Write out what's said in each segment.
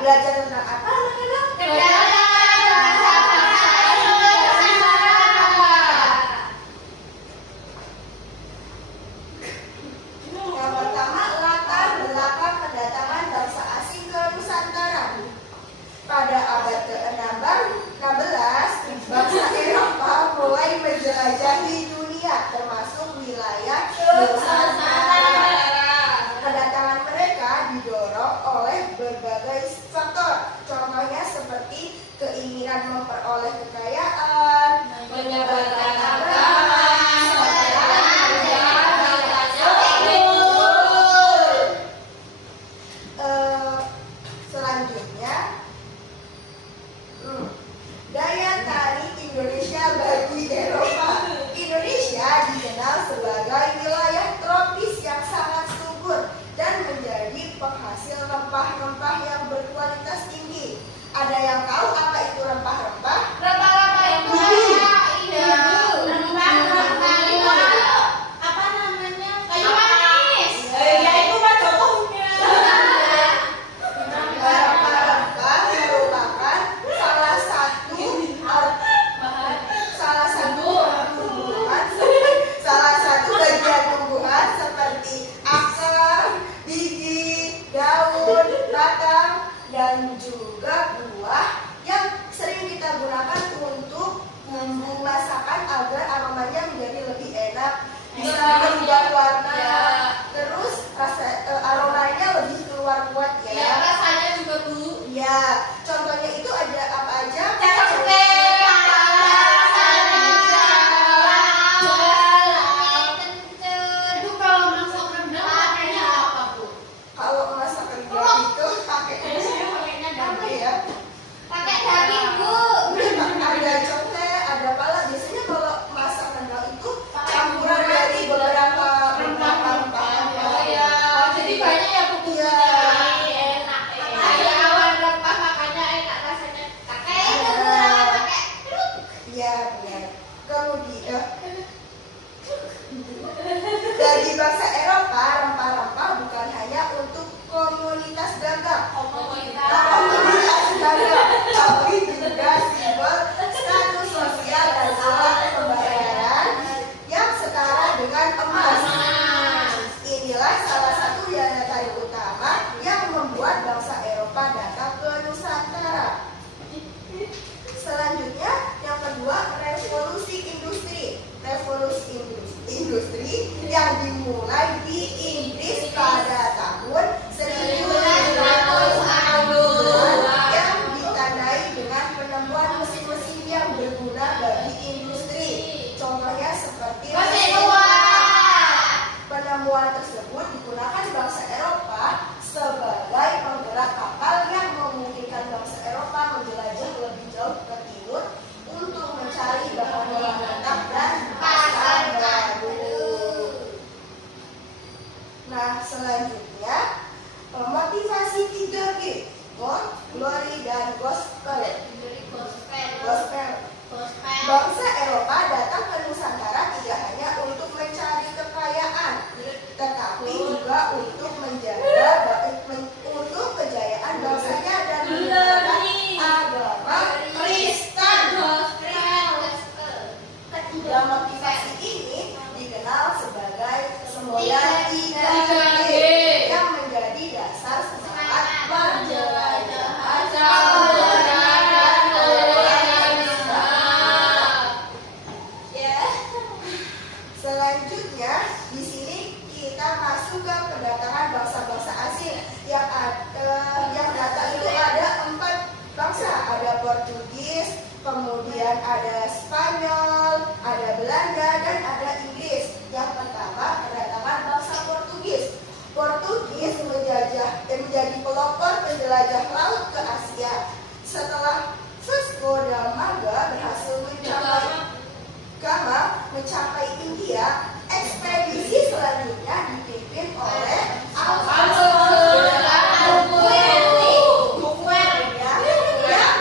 belajar tentang apa anak-anak? Yang pertama, latar belakang kedatangan bangsa asing ke Nusantara. Pada abad ke-16, bangsa Eropa mulai menjelajahi dunia, termasuk wilayah Nusantara. Kedatangan mereka didorong oleh berbagai faktor, contohnya seperti keinginan memperoleh kekayaan, menyebarkan agama, selanjutnya daya tarik Indonesia bagi Eropa. Indonesia dikenal sebagai wilayah tropis yang sangat subur dan menjadi penghasil rempah-rempah yang berkualitas tinggi. Ada yang tahu apa itu rempah-rempah? Rempah-rempah itu rempah-rempah itu apa namanya? Kayu manis. Ya itu Pak contohnya. Rempah-rempah merupakan salah satu bagian tumbuhan seperti akar, biji, daun, batang, dan juga buah yang sering kita gunakan untuk bumbu masakan agar aromanya menjadi lebih enak, bisa berubah warna, terus aromanya lebih keluar kuat ya. Ya, rasanya juga Bu. Ya, contohnya itu ada apa aja? Kalau masak rendang itu pakainya apa ya? Pakai daging Bu. Ada cote, ada pala. Biasanya kalau masak rendang itu campuran dari beberapa rempah-rempah. Jadi banyak ya Bu. Iya. Enak. Ada awan rempah makanya enak rasanya. Pakai itu Bu, pakai. Iya, benar. Kemudian dari bangsa Eropa, rempah-rempah bukan hanya untuk komunitas dagang, tapi juga simbol status sosial dan alat pembayaran yang setara dengan emas. Inilah salah satu daya tarik utama yang membuat bangsa Eropa datang ke Nusantara. Selanjutnya, yang kedua, revolusi industri. Revolusi industri yang dimulai di Inggris pada tahun 1900-an yang ditandai dengan penemuan mesin-mesin yang berguna bagi industri. Contohnya seperti penemuan tersebut digunakan bangsa Eropa sebagai penggerak kapal yang memungkinkan bangsa Eropa menjelajah lebih jauh ke timur untuk mencari bahan-bahan mentah dan pasar baru. Nah, selanjutnya motivasi 3G, God, Glory, dan Gospel. Bangsa Eropa datang ke Nusantara tidak hanya untuk mencari kekayaan, tetapi juga untuk untuk kejayaan bangsanya dan menyebarkan agama Kristen. Ketiga motivasi ini dikenal sebagai semboyan 3G yang menjadi dasar semangat penjelajahan. Selanjutnya, di sini kita masuk ke kedatangan bangsa-bangsa asing yang datang itu ada 4 bangsa, ada Portugis, kemudian ada Spanyol, ada Belanda, dan ada Inggris. Yang pertama, kedatangan bangsa Portugis. Portugis menjadi pelopor penjelajah laut ke Asia. Setelah Vasco da Gama berhasil mencapai India, ekspedisi selanjutnya dipimpin oleh Alfonso yang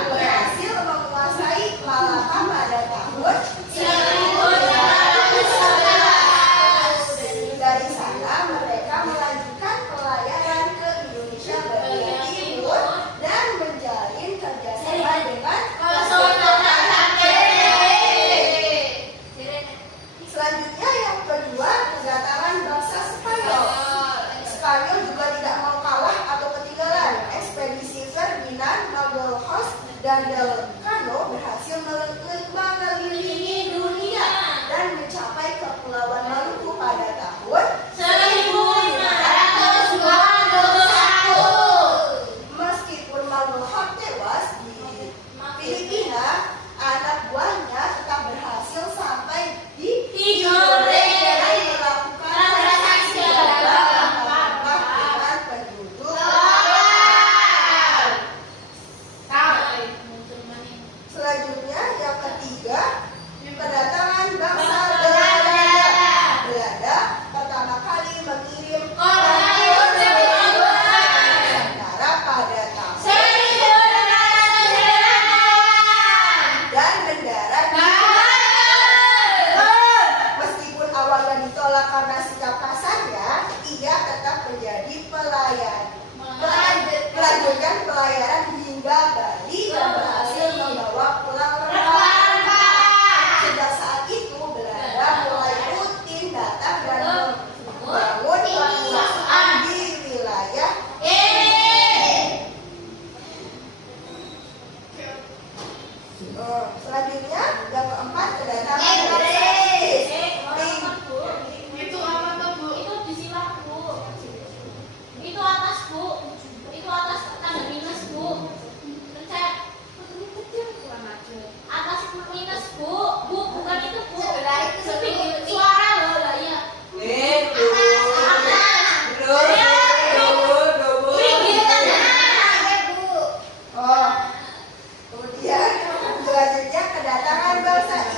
berhasil menguasai Malaka pada tahun 1911. Dari sana mereka melanjutkan pelayaran ke Indonesia bagian timur dan pimpinan Magelhaus dan Delcano berhasil mengelilingi dunia dan mencapai Kepulauan Maluku pada tahun 1521. Meskipun Magelhaus tewas di Filipina, anak buahnya tetap berhasil sampai di Tidore dan melakukan transaksi dagang dengan penduduk. Selanjutnya yang ketiga, kedatangan bangsa Belanda. Belanda pertama kali mengirim Nusantara pada tahun dan mendarat di meskipun awalnya ditolak karena sikap kasarnya, ia tetap menjadi pelayan. Melanjutkan pelayaran hingga Bali dan berhasil membawa pulang rempah. Sejak saat itu Belanda mulai rutin datang dan membangun kekuasaan di wilayah selanjutnya yang keempat kedatangan Inggris. Itu apa tuh, Bu? Itu disilang, Bu. Itu atas, Bu. Itu atas tanda minus, Bu. Pencet. Kecil kurang aja. Atas minus, Bu. Bu, bukan itu, Bu. Suara loh, lah ya. Oh, kemudian selanjutnya kedatangan bangsa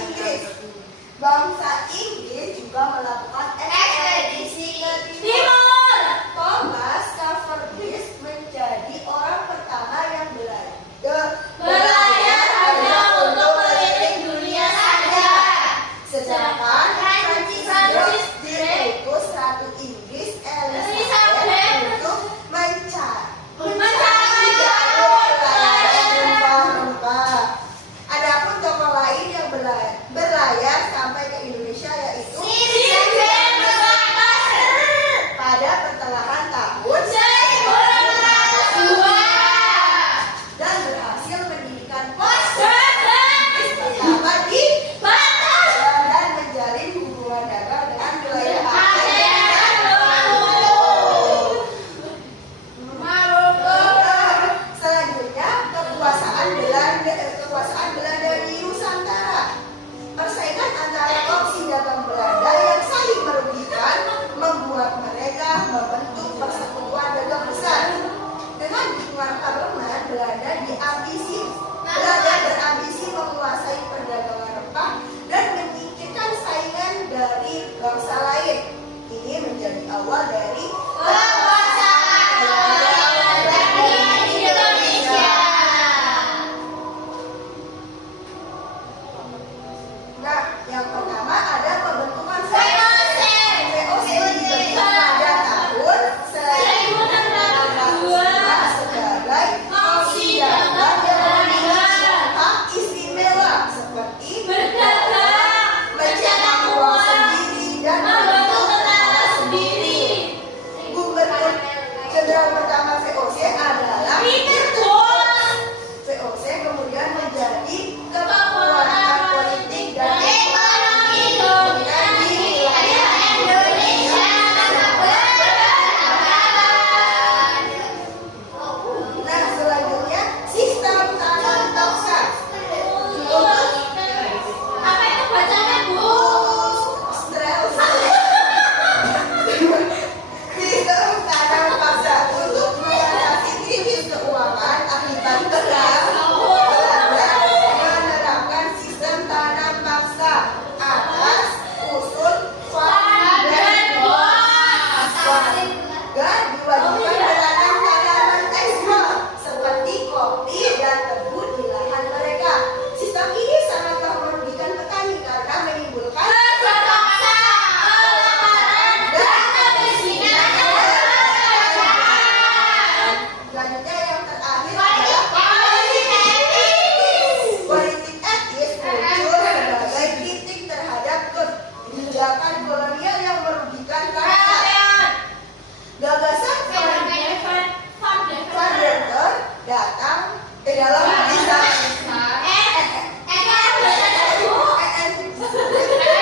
Dalam bisa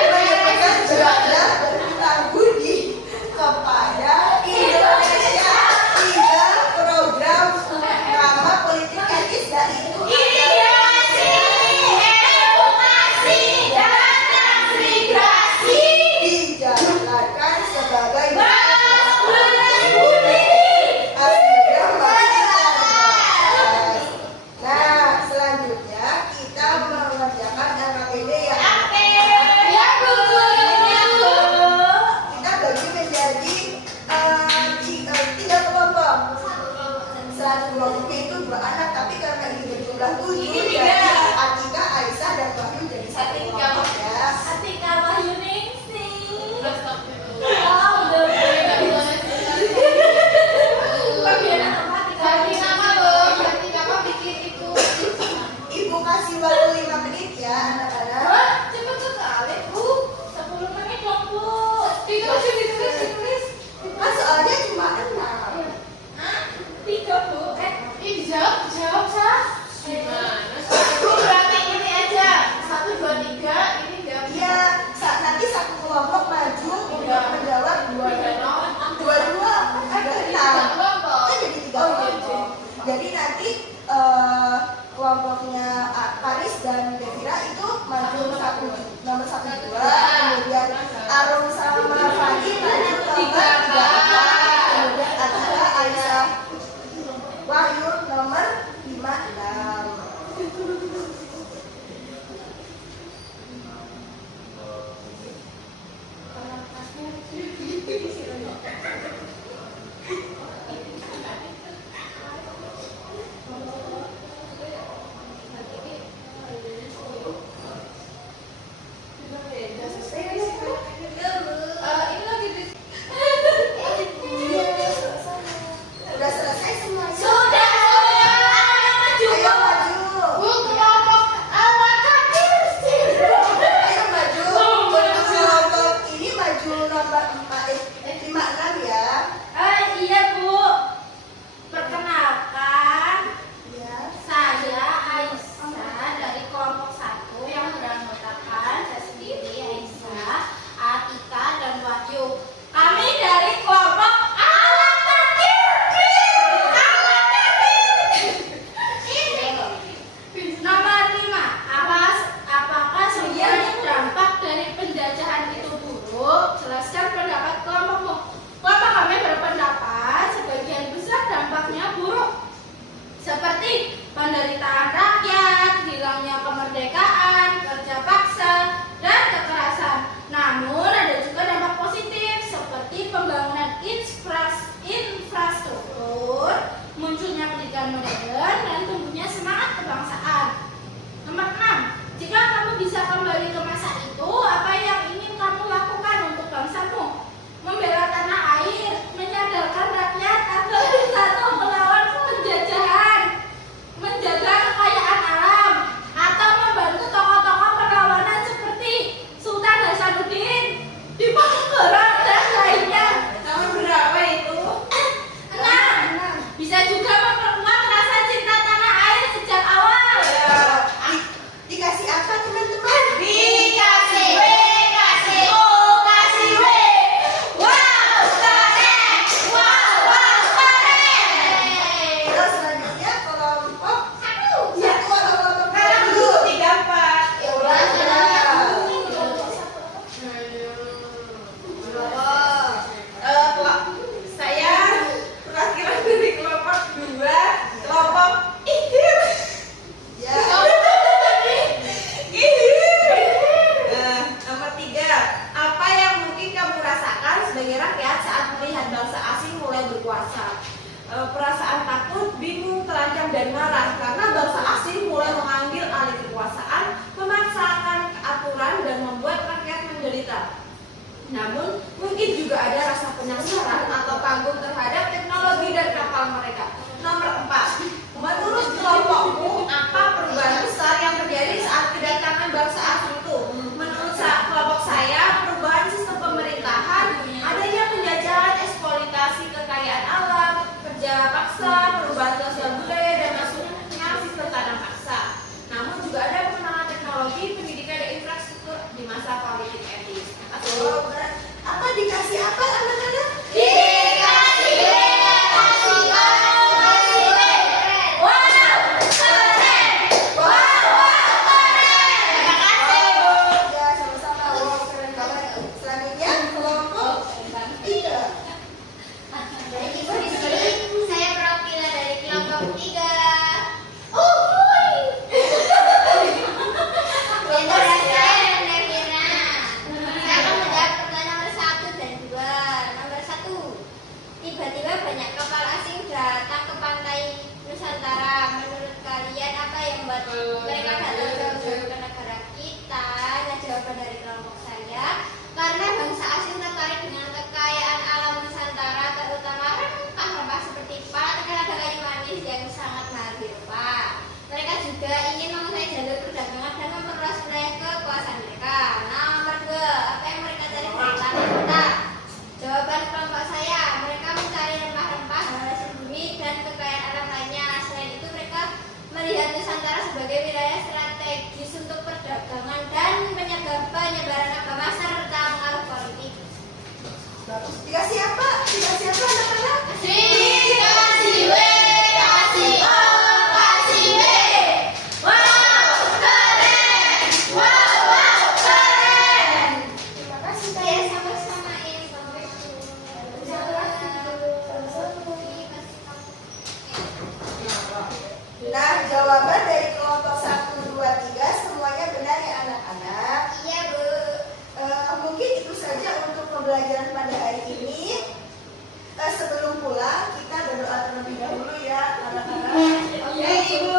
menyebutkan berada berhutang budi kepada Indonesia 3 program nama politik etis yaitu dijalankan sebagai Nah, selanjutnya kita mengerjakan LKPD ya. Kita bagi menjadi 3 kelompok. Satu kelompoknya itu 2 anak, tapi karena ini berjumlah 7, Ini jadi 3. Atika, Aisyah, dan Wahyu jadi 1 kelompok ya. Atika Wahyu Ningsih. Oh, udah. Bagian apa Atika? Ibu kasih waktu 5 menit ya anak-anak. Wah, cepet sekali, Bu. 10 menit dong, Bu. Ditulis. Kan soalnya cuma 6. Hah? 3, Bu. Jawab, Sah. Bu, berarti ini aja. 1, 2, 3. Ini jawab. Iya, nanti 1 kelompok maju untuk menjawab 2 ada 6. Kan jadi 3 kelompok. Jadi nanti kelompoknya Paris dan Devira itu maju nomor 1, 2, kemudian Arum sama Fadi maju nomor 3, kemudian Atika, Aisyah, Wahyu nomor 5, 6. Udah selesai semuanya. Sudah. Ayo maju. Bu, kelompok awak kaki. Ayo maju. Untuk kelompok ini maju nomor 5, 6 ya. Iya, Bu. Perkenalkan, Ya. saya Aisyah dari kelompok 1 yang beranggotakan saya sendiri, Aisyah, Atika, dan Wahyu. Kami dari kelompok alat takdir. Nomor 5. Apakah sebenarnya dampak dari penjajahan itu buruk? Jelaskan pendapat kelompokmu. Kelompok kami berpendapat sebagian besar dampaknya buruk, seperti penderitaan rakyat, hilangnya kemerdekaan, kerja paksa, dan kekerasan. Namun ada juga dampak positif seperti pembangunan infrastruktur, munculnya pendidikan modern, dan tumbuhnya semangat kebangsaan. Nomor 6. Jika kamu bisa kembali ke masa itu, apa yang ingin kamu lakukan untuk bangsamu? Membela tanah air, menyadarkan rakyat agar bersatu melawan penjajahan, menjaga kekayaan alam, atau membantu tokoh-tokoh perlawanan seperti Sultan Hasanuddin, Diponegoro, dan lainnya. Nomor berapa itu? 6. Bisa juga memperkuat rasa cinta tanah air sejak awal. Ya. Dikasih apa teman-teman? Dikasih W, kasih O, kasih W. Wow, keren. Wow, keren. Terus selanjutnya kelompok 1 1. atau kelompok 2 dulu? 3, 4. Ya udah. Saya perwakilan dari kelompok 2, kelompok IHIM. Ya. Nomor 3, apa yang mungkin kamu rasakan sebagai rakyat saat melihat bangsa asing mulai berkuasa? Perasaan takut, bingung, terancam, dan marah karena bangsa asing mulai mengambil alih kekuasaan, memaksakan aturan, dan membuat rakyat menderita. Namun, mungkin juga ada rasa penasaran atau kagum terhadap teknologi dan kapal mereka. Nomor 4, menurut kelompokmu, apa perubahan besar yang terjadi saat kedatangan bangsa asing itu? Menurut kelompok saya, perubahan sistem pemerintahan, adanya penjajahan, eksploitasi kekayaan alam, kerja paksa, perubahan sosial budaya, dan masuknya sistem juga ingin menguasai jalur perdagangan dan memperluas wilayah kekuasaan mereka. Nomor 2, apa yang mereka cari dari tanah kita? Jawaban kelompok saya, mereka mencari rempah-rempah, hasil bumi, dan kekayaan alam lainnya. Selain itu, mereka melihat Nusantara sebagai wilayah strategis untuk perdagangan dan penyebaran agama serta pengaruh politik. Bagus. Dikasih apa? Dikasih apa anak-anak? Dikasih W, kasih O, kasih W. Wow, keren! Wow, keren! Terima kasih. Ya, sama-sama ini Bapak Ibu. Nah, jawaban dari kelompok 1, 2, 3 semuanya benar ya anak-anak. Iya, Bu. Mungkin itu saja untuk pembelajaran pada hari ini. Sebelum pulang kita berdoa terlebih dahulu ya anak-anak. Oke, Ibu.